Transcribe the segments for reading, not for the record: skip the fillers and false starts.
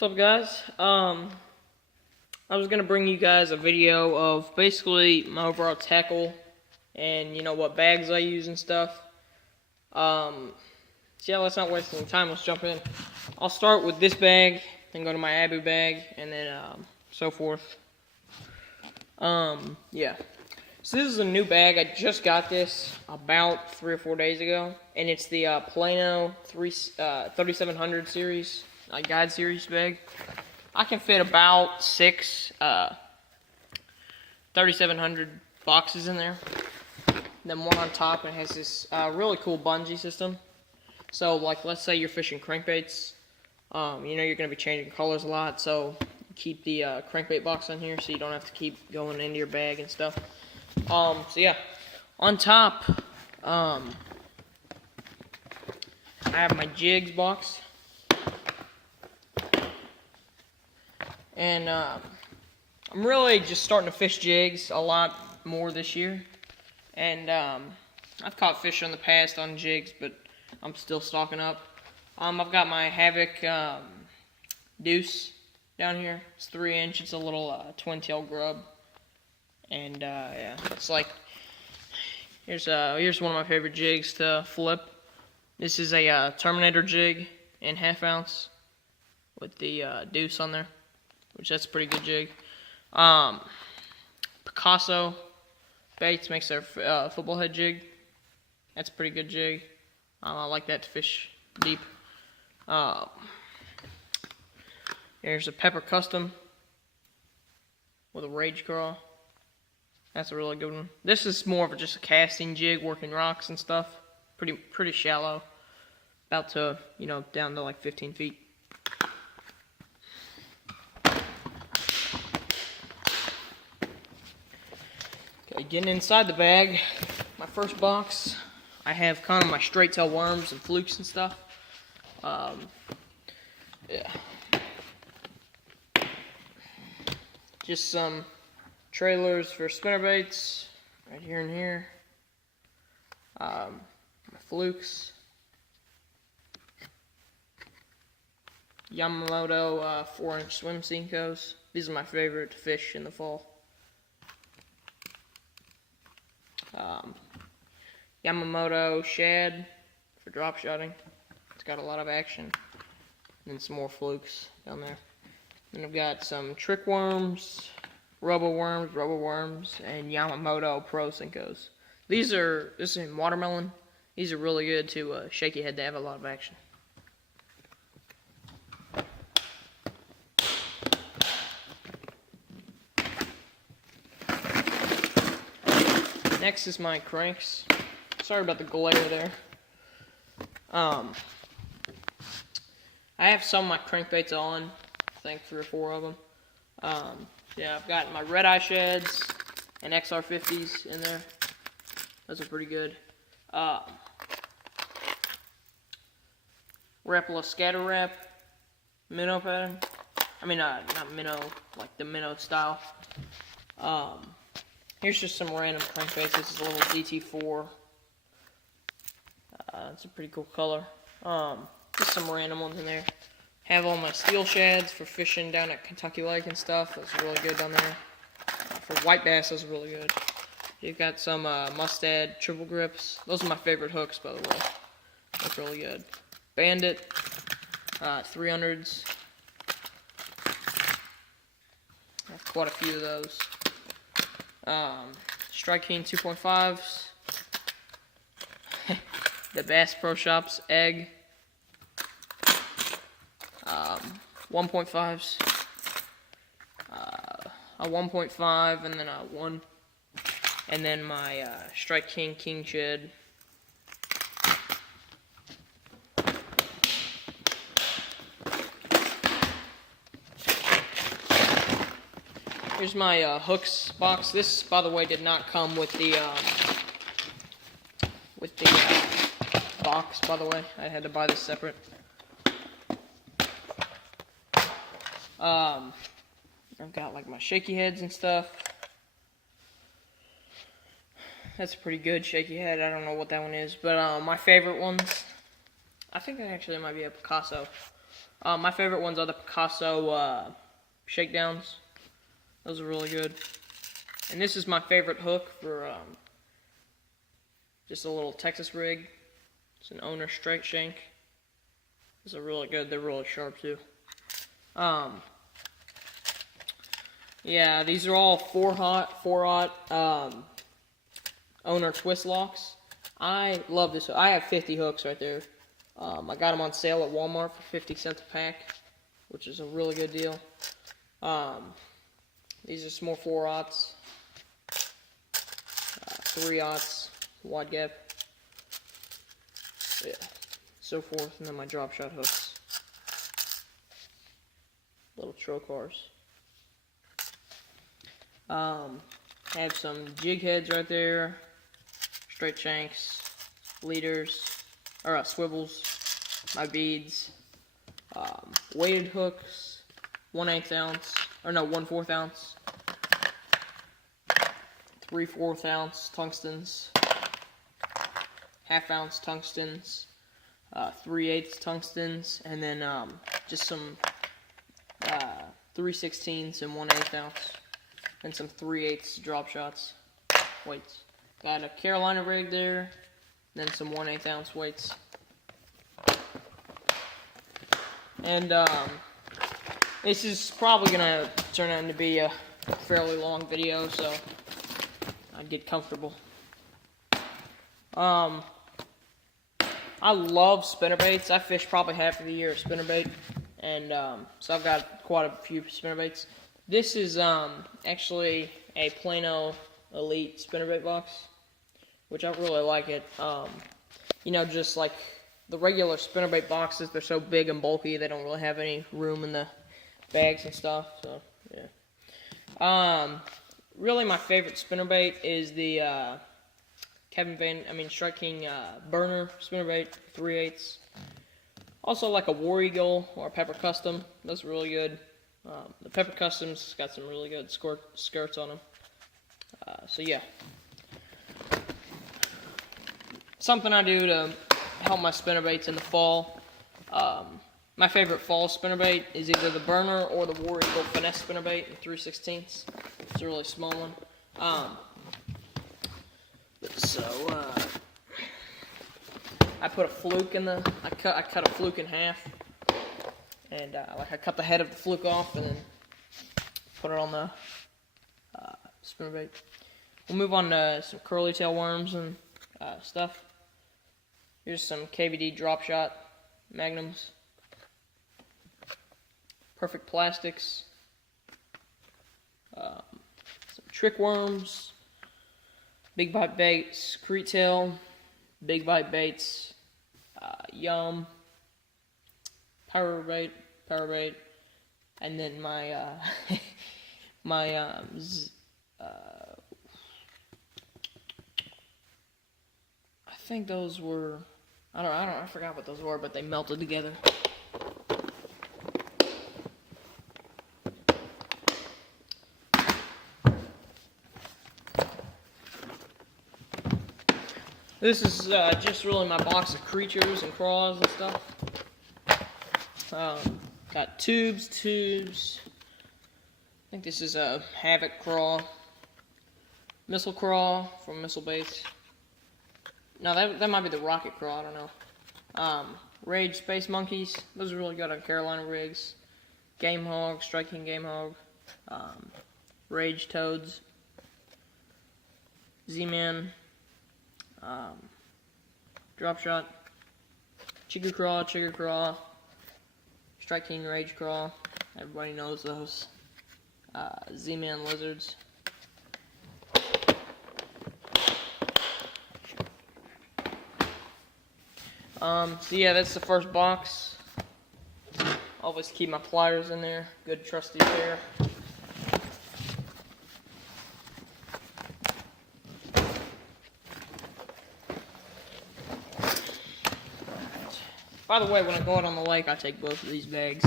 What's up, guys? I was gonna bring you guys a video of basically my overall tackle and what bags I use and stuff. So yeah, let's not waste any time. Let's jump in. I'll start with this bag, then go to my Abu bag, and then so forth. Yeah. So this is a new bag. I just got this about 3 or 4 days ago, and it's the Plano 3700 series, guide series bag. I can fit about 6 3700 boxes in there. Then one on top, and it has this really cool bungee system. So, like, let's say you're fishing crankbaits. You're going to be changing colors a lot, so keep the crankbait box on here so you don't have to keep going into your bag and stuff. So yeah, on top, I have my jigs box, and I'm really just starting to fish jigs a lot more this year, and I've caught fish in the past on jigs, but I'm still stocking up. I've got my Havoc Deuce down here. It's 3-inch. It's a little twin tail grub. And yeah, it's like, here's one of my favorite jigs to flip. This is a Terminator jig in 1/2 ounce with the Deuce on there, which that's a pretty good jig. Picasso Baits makes their football head jig. That's a pretty good jig. I like that to fish deep. Here's a Pepper Custom with a Rage Craw. That's a really good one. This is more of just a casting jig, working rocks and stuff. Pretty shallow. About to, down to like 15 feet. Okay, getting inside the bag, my first box, I have kind of my straight tail worms and flukes and stuff. Yeah. Just some trailers for spinnerbaits, right here and here. My flukes. Yamamoto 4-inch swim Senkos. These are my favorite to fish in the fall. Yamamoto shad for drop shotting. It's got a lot of action. And then some more flukes down there. Then I've got some trick worms, Robo worms, and Yamamoto Pro Senkos. This is in watermelon. These are really good to shaky head. They have a lot of action. Next is my cranks. Sorry about the glare there. I have some of my crankbaits on. I think 3 or 4 of them. Yeah, I've got my red eye sheds and XR50s in there. Those are pretty good. Rapala Scatter Wrap minnow pattern. I mean, not minnow, like the minnow style. Here's just some random crankbaits. This is a little DT4. It's a pretty cool color. Just some random ones in there. Have all my steel shads for fishing down at Kentucky Lake and stuff. That's really good down there. For white bass, those are really good. You've got some Mustad triple grips. Those are my favorite hooks, by the way. That's really good. Bandit 300s. I have quite a few of those. Strike King 2.5s. The Bass Pro Shops Egg. 1.5s. A 1.5 and then a 1. And then my Strike King King Shed. Here's my hooks box. This, by the way, did not come with the box. By the way, I had to buy this separate. I've got like my shaky heads and stuff. That's a pretty good shaky head. I don't know what that one is, but my favorite ones, I think that actually might be a Picasso. My favorite ones are the Picasso shakedowns. Those are really good. And this is my favorite hook for just a little Texas rig. It's an owner straight shank. These are really good. They're really sharp too. Yeah, these are all 4-aught owner twist locks. I love this. I have 50 hooks right there. I got them on sale at Walmart for 50 cents a pack, which is a really good deal. These are some more 4-aughts, 3-aughts, wide gap, yeah, so forth, and then my drop shot hooks, little trocars. I have some jig heads right there, straight shanks, leaders, or swivels, my beads, weighted hooks, 1/8 ounce, or no, 1/4 ounce, 3/4 ounce tungstens, 1/2 ounce tungstens, 3/8 tungstens, and then just some 3/16 and 1/8 ounce, and some 3/8 drop shots weights. Got a Carolina rig there, then some 1/8 ounce weights. And this is probably gonna turn out to be a fairly long video, so I'd get comfortable. I love spinnerbaits. I fish probably half of the year spinnerbait, and so I've got quite a few spinnerbaits. This is actually a Plano Elite spinnerbait box, which I really like it. You know, just like the regular spinnerbait boxes, they're so big and bulky, they don't really have any room in the bags and stuff, so, yeah. Really my favorite spinnerbait is the Strike King burner spinnerbait, 3/8. Also like a War Eagle or a Pepper Custom, that's really good. The Pepper Custom's got some really good skirts on them. So yeah. Something I do to help my spinnerbaits in the fall. My favorite fall spinnerbait is either the burner or the War Eagle finesse spinnerbait in 3/16. It's a really small one. I put a fluke in the. I cut a fluke in half, and I cut the head of the fluke off, and then put it on the spinnerbait. We'll move on to some curly tail worms and stuff. Here's some KVD drop shot magnums, perfect plastics, some trick worms, big bite baits, Crete tail, big bite baits, Yum, power bait, and then my I think those were, I forgot what those were, but they melted together. This is just really my box of creatures and craws and stuff. Got tubes. I think this is a Havoc craw, missile craw from Missile Baits. No, that might be the Rocket craw, I don't know. Rage Space Monkeys, those are really good on Carolina rigs. Game Hog, Strike King Game Hog. Rage Toads. Z-Man. Drop Shot. Chigger Craw. Strike King Rage Craw. Everybody knows those. Z-Man Lizards. So yeah, that's the first box. Always keep my pliers in there. Good trusty pair. By the way, when I go out on the lake, I take both of these bags.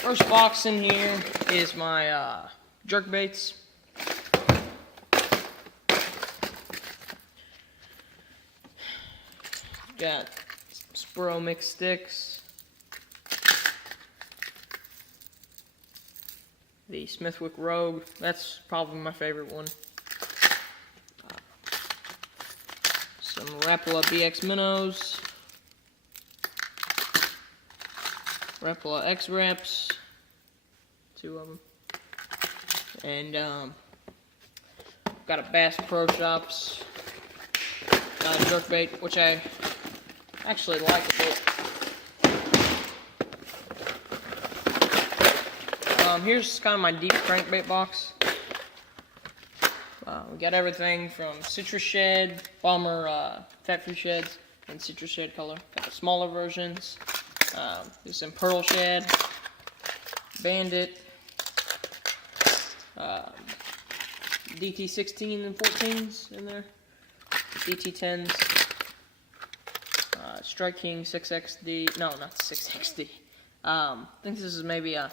First box in here is my jerk baits. Got Spro Mix Sticks, the Smithwick Rogue, that's probably my favorite one. Some Rapala BX Minnows, Rapala X Reps, 2 of them, and got a Bass Pro Shops jerkbait, which I actually like a bit. Here's kind of my deep crankbait box. We got everything from Citrus Shed, Bomber Fat Free Sheds, and Citrus Shed color. Got the smaller versions. There's some Pearl Shad, Bandit, DT16 and 14s in there, DT10s, Strike King 6XD, no, not 6XD. I think this is maybe a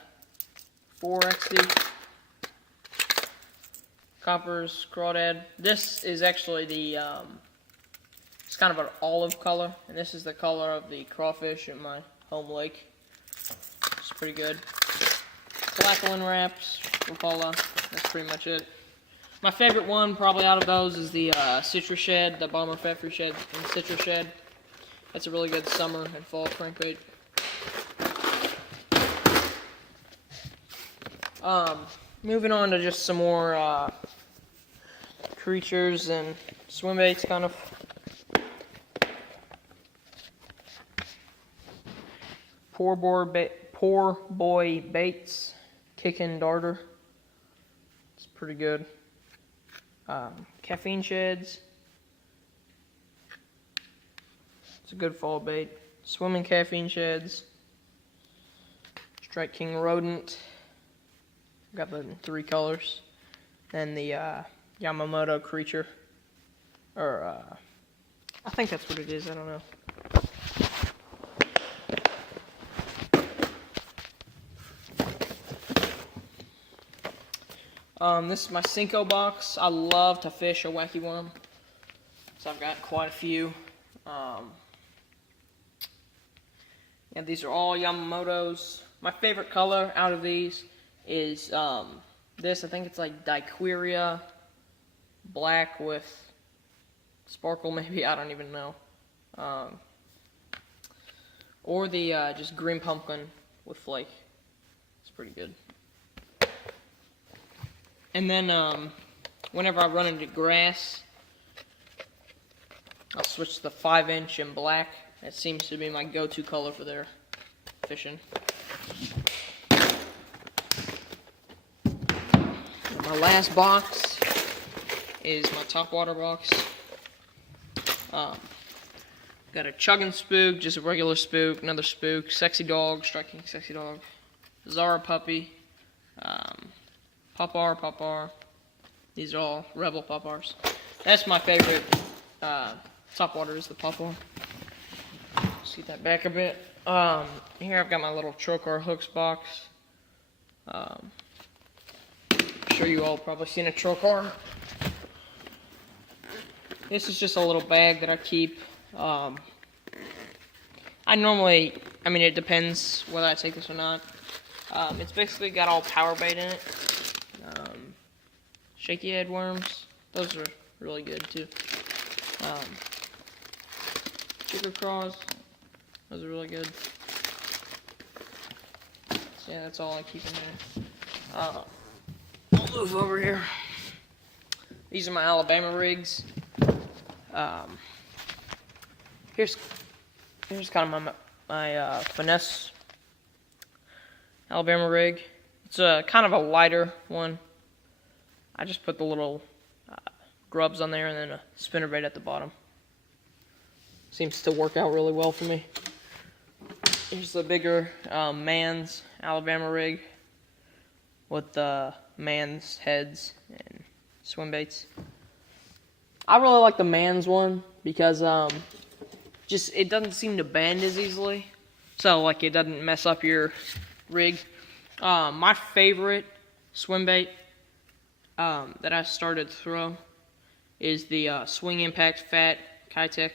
4XD. Coppers, Crawdad. This is actually the, it's kind of an olive color, and this is the color of the crawfish in my home lake. It's pretty good. Clacklin wraps, Rapala. That's pretty much it. My favorite one, probably out of those, is the Citrus Shed, the Bomber Fat Free Shed, and Citrus Shed. That's a really good summer and fall crankbait. Moving on to just some more creatures and swim baits, kind of. Poor Boy Baits, Kickin' Darter. It's pretty good. Caffeine Sheds. It's a good fall bait. Swimming Caffeine Sheds. Strike King Rodent. Got the 3 colors. And the Yamamoto Creature. Or, I think that's what it is, I don't know. This is my Cinco box. I love to fish a wacky worm, so I've got quite a few. Yeah, these are all Yamamotos. My favorite color out of these is this. I think it's like Diqueria black with sparkle, maybe. I don't even know. Or the just green pumpkin with flake. It's pretty good. And then, whenever I run into grass, I'll switch to the 5-inch in black. That seems to be my go-to color for their fishing. And my last box is my topwater box. Got a Chuggin' Spook, just a regular spook, another spook, Sexy Dog, Striking Sexy Dog, Zara Puppy, Popar. These are all Rebel Popars. That's my favorite topwater is the Popar. See that back a bit. Here I've got my little Trokar hooks box. I'm sure you all probably seen a Trokar. This is just a little bag that I keep. I mean it depends whether I take this or not. It's basically got all power bait in it. Shaky head worms, those are really good too. Sugar craws, those are really good. So yeah, that's all I keep in there. I'll move over here. These are my Alabama rigs. Here's kind of my finesse Alabama rig. It's kind of a lighter one. I just put the little grubs on there and then a spinnerbait at the bottom. Seems to work out really well for me. Here's the bigger Man's Alabama rig with the Man's heads and swim baits. I really like the Man's one because it doesn't seem to bend as easily, so like it doesn't mess up your rig. My favorite swim bait that I started to throw is the Swing Impact Fat Kitech.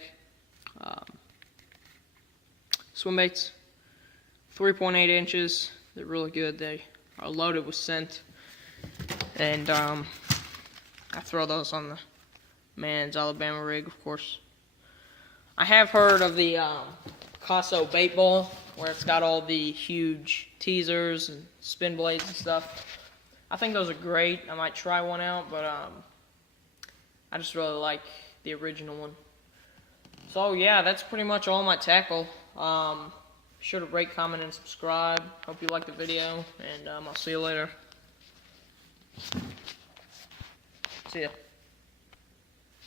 swim baits. 3.8 inches. They're really good. They are loaded with scent. And I throw those on the Man's Alabama rig, of course. I have heard of the Casso bait ball, where it's got all the huge teasers and spin blades and stuff. I think those are great. I might try one out, but I just really like the original one. So yeah, that's pretty much all my tackle. Be sure to rate, comment, and subscribe. Hope you liked the video, and I'll see you later. See ya.